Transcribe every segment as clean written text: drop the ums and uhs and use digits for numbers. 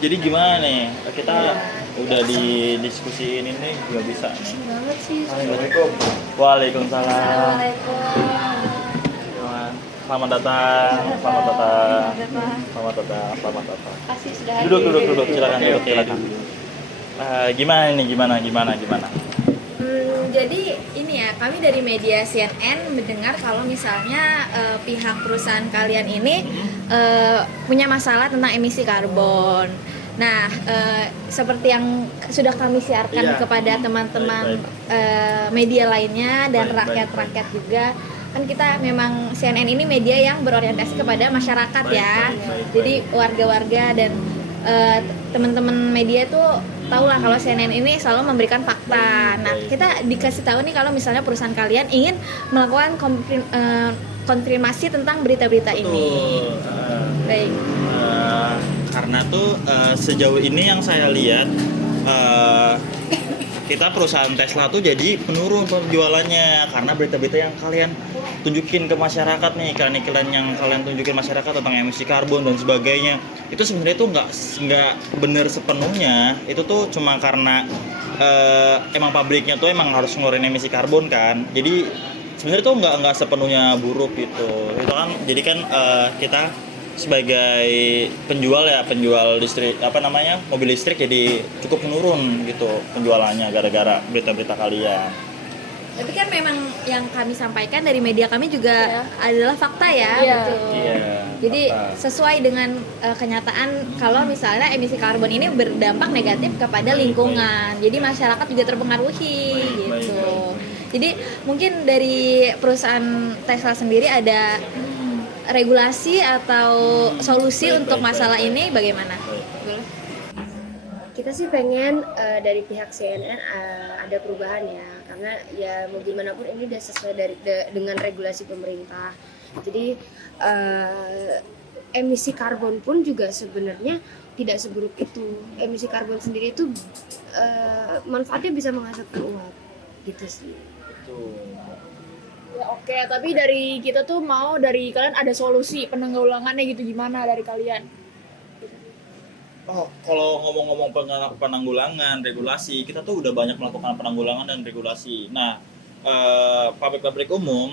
Jadi gimana nih? Kita udah didiskusiin ini nggak bisa nih. Banget sih. Assalamualaikum. Waalaikumsalam. Assalamualaikum. Selamat datang. Selamat datang. Selamat datang. Selamat datang. Kasih sudah hadir. Duduk. Silakan duduk. Silakan. Gimana nih? Gimana? Jadi ini ya, kami dari media CNN mendengar kalau misalnya pihak perusahaan kalian ini punya masalah tentang emisi karbon. Nah, seperti yang sudah kami siarkan Iya. kepada teman-teman Baik. media lainnya dan Baik. rakyat-rakyat juga, kan kita memang CNN ini media yang berorientasi kepada masyarakat ya. Baik. Jadi warga-warga dan teman-teman media tuh tahulah kalau CNN ini selalu memberikan fakta. Nah, kita dikasih tahu nih kalau misalnya perusahaan kalian ingin melakukan konfirmasi tentang berita-berita ini. Baik. Karena tuh sejauh ini yang saya lihat kita perusahaan Tesla tuh jadi penurun penjualannya karena berita-berita yang kalian tunjukin ke masyarakat nih, iklan-iklan yang kalian tunjukin masyarakat tentang emisi karbon dan sebagainya, itu sebenarnya tuh nggak bener sepenuhnya. Itu tuh cuma karena emang pabriknya tuh emang harus ngeluarin emisi karbon kan, jadi sebenarnya tuh nggak sepenuhnya buruk gitu. Itu kan jadi kan kita sebagai penjual listrik mobil listrik jadi cukup menurun gitu penjualannya gara-gara berita-berita kalian. Tapi kan memang yang kami sampaikan dari media kami juga adalah fakta ya. Iya. Betul. Iya. Jadi Fakta. sesuai dengan kenyataan kalau misalnya emisi karbon ini berdampak negatif kepada lingkungan. Jadi masyarakat juga terpengaruhi Baik. gitu. Jadi mungkin dari perusahaan Tesla sendiri ada regulasi atau solusi Baik, untuk baik, masalah baik. ini bagaimana? Kita sih pengen dari pihak CNN ada perubahan ya, karena ya mau gimana pun ini udah sesuai dengan regulasi pemerintah. Jadi emisi karbon pun juga sebenarnya tidak seburuk itu. Emisi karbon sendiri itu manfaatnya bisa menghasilkan uap gitu sih. Betul. Ya oke, tapi dari kita tuh mau dari kalian ada solusi penanggulangannya gitu, gimana dari kalian? Oh, kalau ngomong-ngomong penanggulangan, regulasi, kita tuh udah banyak melakukan penanggulangan dan regulasi. Nah, pabrik-pabrik umum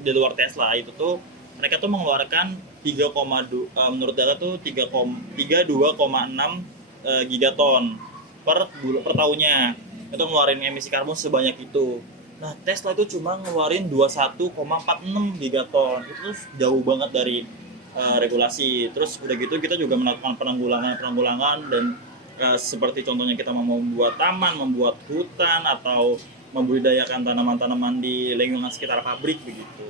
di luar Tesla itu tuh mereka tuh mengeluarkan 3,2 menurut data tuh 32,6 gigaton per tahunnya. Itu ngeluarin emisi karbon sebanyak itu. Nah, Tesla itu cuma ngeluarin 21,46 gigaton. Itu tuh jauh banget dari regulasi. Terus udah gitu kita juga melakukan penanggulangan dan seperti contohnya kita mau membuat taman, membuat hutan atau membudidayakan tanaman-tanaman di lingkungan sekitar pabrik begitu.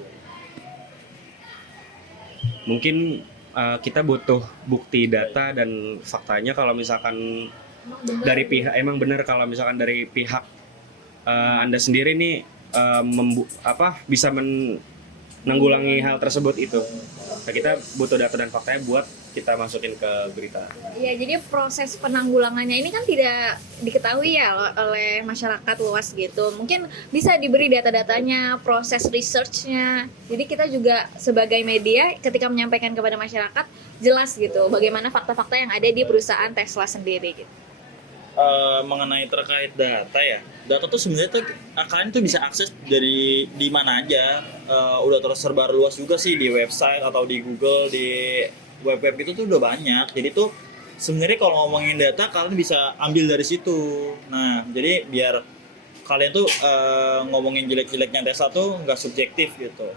Mungkin kita butuh bukti data dan faktanya kalau misalkan dari pihak emang benar kalau misalkan dari pihak Anda sendiri nih bisa menanggulangi hal tersebut itu. Nah, kita butuh data dan faktanya buat kita masukin ke berita. Iya, jadi proses penanggulangannya ini kan tidak diketahui ya oleh masyarakat luas gitu. Mungkin bisa diberi data-datanya, proses research-nya. Jadi kita juga sebagai media ketika menyampaikan kepada masyarakat jelas gitu bagaimana fakta-fakta yang ada di perusahaan Tesla sendiri gitu. Mengenai terkait data ya, data tuh sebenarnya tuh kalian tuh bisa akses dari di mana aja, udah tersebar luas juga sih di website atau di Google, di web-web itu tuh udah banyak. Jadi tuh sebenarnya kalau ngomongin data kalian bisa ambil dari situ. Nah, jadi biar kalian tuh ngomongin jelek-jeleknya Tesla tuh nggak subjektif gitu.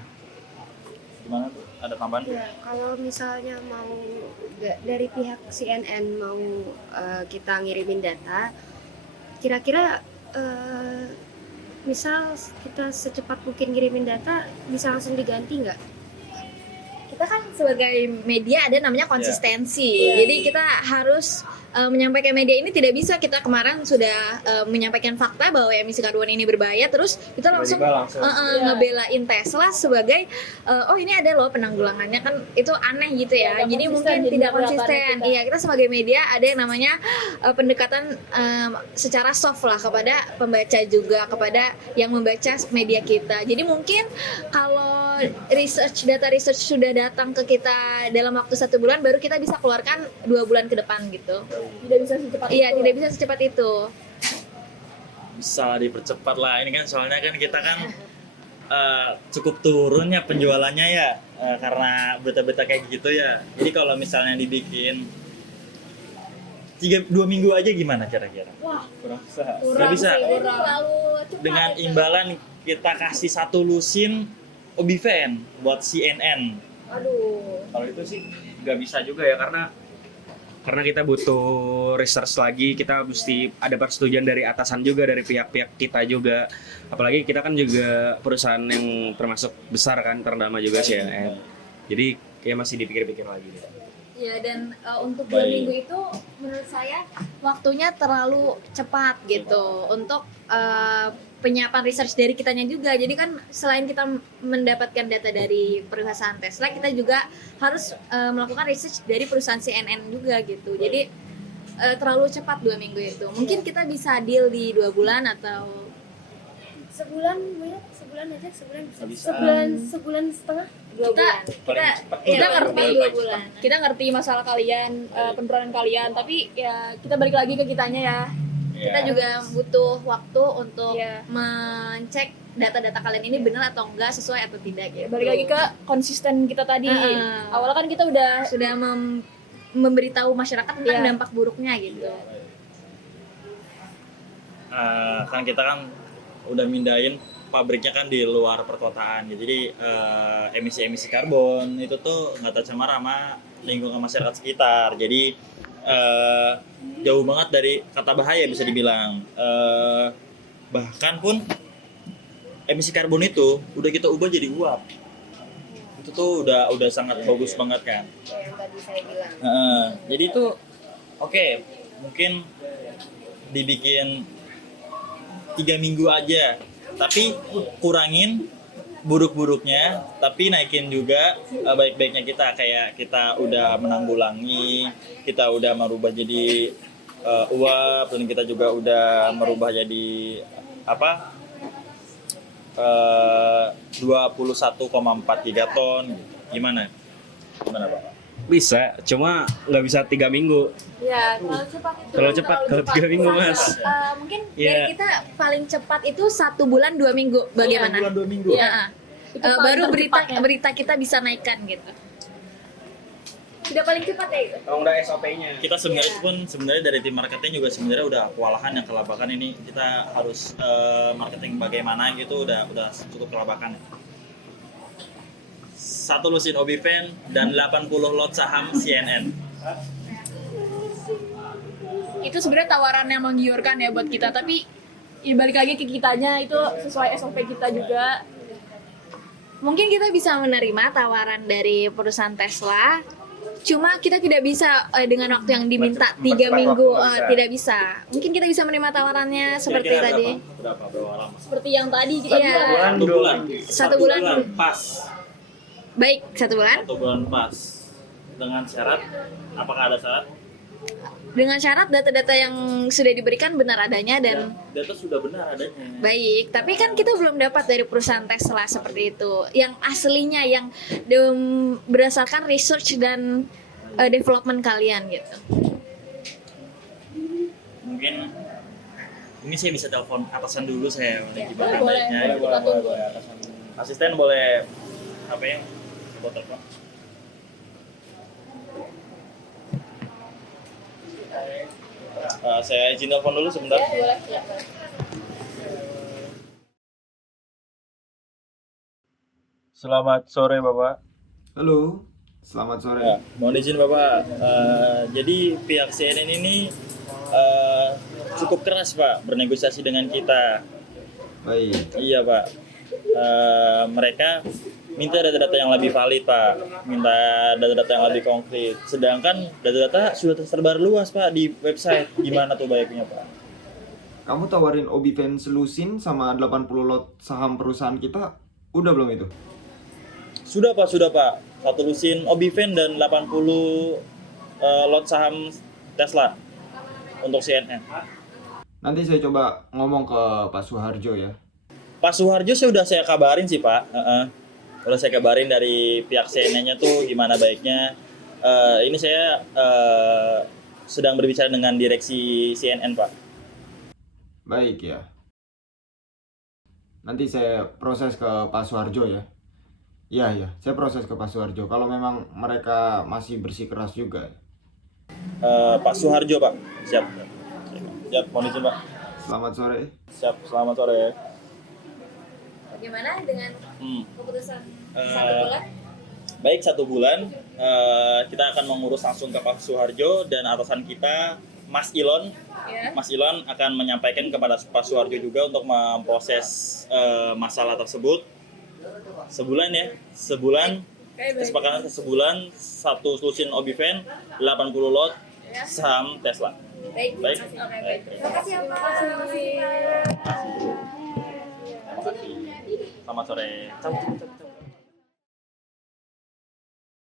Gimana tuh? Ada tambahan? Ya, kalau misalnya mau dari pihak CNN mau kita ngirimin data, kira-kira misal kita secepat mungkin ngirimin data bisa langsung diganti nggak? Kita kan sebagai media ada namanya konsistensi. Jadi kita harus menyampaikan media ini tidak bisa kita kemarin sudah menyampaikan fakta bahwa emisi karbon ini berbahaya terus kita langsung, ngebelain Tesla sebagai oh ini ada loh penanggulangannya, kan itu aneh gitu ya. Tidak Jadi konsisten, mungkin jadi tidak pendapatannya konsisten. kita. Iya, kita sebagai media ada yang namanya pendekatan secara soft lah kepada pembaca juga, kepada yang membaca media kita. Jadi mungkin kalau data research sudah datang ke kita dalam waktu 1 bulan, baru kita bisa keluarkan 2 bulan ke depan gitu. Tidak bisa secepat Iya, itu. tidak bisa secepat itu. Bisa dipercepat lah, ini kan soalnya kan kita kan cukup turun ya penjualannya ya, karena berita-berita kayak gitu ya. Jadi kalau misalnya dibikin 2 minggu aja gimana kira-kira? Wah, Kurang bisa. kurang Nggak bisa. sih, kurang. Terlalu cepat. Dengan itu. imbalan kita kasih 1 lusin Obifen buat CNN. Aduh. Kalau itu sih nggak bisa juga ya, karena kita butuh research lagi, kita mesti ada persetujuan dari atasan juga, dari pihak-pihak kita juga. Apalagi kita kan juga perusahaan yang termasuk besar kan, ternama juga CNN. Jadi kayak masih dipikir-pikir lagi deh. Ya, dan untuk 2 Baik. minggu itu menurut saya waktunya terlalu cepat gitu untuk penyiapan research dari kitanya juga. Jadi kan selain kita mendapatkan data dari perusahaan Tesla, kita juga harus melakukan research dari perusahaan CNN juga gitu. Jadi terlalu cepat 2 minggu itu. Mungkin kita bisa deal di 2 bulan atau Sebulan, Bu ya? Sebulan aja, sebulan bisa. Nggak bisa. Sebulan setengah. 2 Kita bulan. Paling cepat Kita dua ngerti bulan. 2 bulan. Kita ngerti masalah kalian, penurunan kalian, tapi ya kita balik lagi ke kitanya ya. Kita juga butuh waktu untuk Iya. mencek data-data kalian ini benar atau enggak, sesuai atau tidak gitu. Balik lagi ke konsisten kita tadi. Awalnya kan kita udah sudah memberitahu masyarakat tentang Iya. dampak buruknya gitu. Kan kita kan udah mindahin pabriknya kan di luar perkotaan gitu. Jadi emisi-emisi karbon itu tuh nggak tercemar sama lingkungan masyarakat sekitar. Jadi jauh banget dari kata bahaya bisa dibilang. Bahkan pun emisi karbon itu udah kita ubah jadi uap. Itu tuh udah sangat bagus banget kan. Kayak yang tadi saya bilang. Jadi itu oke, mungkin dibikin 3 minggu aja, tapi kurangin buruk-buruknya, tapi naikin juga baik-baiknya kita. Kayak kita udah menanggulangi, kita udah merubah jadi uap, dan kita juga udah merubah jadi apa 21,4 gigaton. Gimana Pak? Bisa, cuma nggak bisa 3 minggu. Ya, terlalu cepat itu. Terlalu cepat, kalau 3 minggu mas. Mungkin Iya. dari kita paling cepat itu 1 bulan 2 minggu. Bagaimana? 1 bulan 2 minggu. Ya. Itu paling Baru tercepatnya. berita kita bisa naikkan gitu. Sudah paling cepat ya itu. Kalau udah SOP-nya. Kita sebenarnya dari tim marketing juga sebenarnya udah kewalahan yang kelabakan ini. Kita harus marketing bagaimana gitu udah cukup kelabakan. 1 lusin Obifen dan 80 lot saham CNN. itu sebenarnya tawaran yang menggiurkan ya buat kita, tapi ya balik lagi ke kitanya, itu sesuai SOP kita juga. Mungkin kita bisa menerima tawaran dari perusahaan Tesla, cuma kita tidak bisa dengan waktu yang diminta 3 Mempercepat minggu, waktu bisa. tidak bisa. Mungkin kita bisa menerima tawarannya seperti Kira-kira tadi. Berapa lama? Seperti yang tadi kita Iya. bilang. 1 bulan. 1 bulan. Pas. Baik, 1 bulan. 1 bulan pas. Dengan syarat, apakah ada syarat? Dengan syarat data-data yang sudah diberikan benar adanya dan Data sudah benar adanya. baik. Tapi kan kita belum dapat dari perusahaan Tesla seperti itu. Yang aslinya, yang berdasarkan research dan development kalian gitu. Mungkin ini saya bisa telepon atasan dulu saya gimana boleh, baiknya. boleh, kita tunggu. Asisten boleh apa ya? Coba telepon. Saya izin telepon dulu sebentar. Boleh, ya. Selamat sore Bapak. Halo, selamat sore. Ya, mohon izin Bapak. Jadi pihak CNN ini cukup keras Pak bernegosiasi dengan kita. Baik, Iya Pak. Mereka minta data-data yang lebih valid Pak, minta data-data yang lebih konkret. Sedangkan data-data sudah tersebar luas Pak di website. Gimana tuh baiknya Pak? kamu tawarin Obifen Selusin sama 80 lot saham perusahaan kita, udah belum itu? Sudah Pak. 1 lusin Obifen dan 80 lot saham Tesla untuk CNN. Nanti saya coba ngomong ke Pak Suharjo ya. Pak Suharjo sudah saya kabarin sih Pak. Udah saya kabarin dari pihak CNN-nya tuh gimana baiknya. Ini saya sedang berbicara dengan direksi CNN, Pak. Baik ya. Nanti saya proses ke Pak Suharjo ya. Iya, saya proses ke Pak Suharjo. Kalau memang mereka masih bersikeras juga. Pak Suharjo, Pak. Siap. Siap, mohon izin, Pak. Selamat sore. Siap, selamat sore. Bagaimana dengan keputusan Eh, 1 bulan? Baik, 1 bulan. Kita akan mengurus langsung ke Pak Suharjo dan atasan kita, Mas Ilon. Ya. Mas Ilon akan menyampaikan kepada Pak Suharjo juga untuk memproses masalah tersebut. Sebulan ya, sebulan. Kesepakatan sebulan, 1 lusin Obiven, 80 lot saham Tesla. Baik. Baik. Oke, baik. Terima kasih ya, Pak. Terima kasih. Selamat sore. Ciao, ciao, ciao, ciao.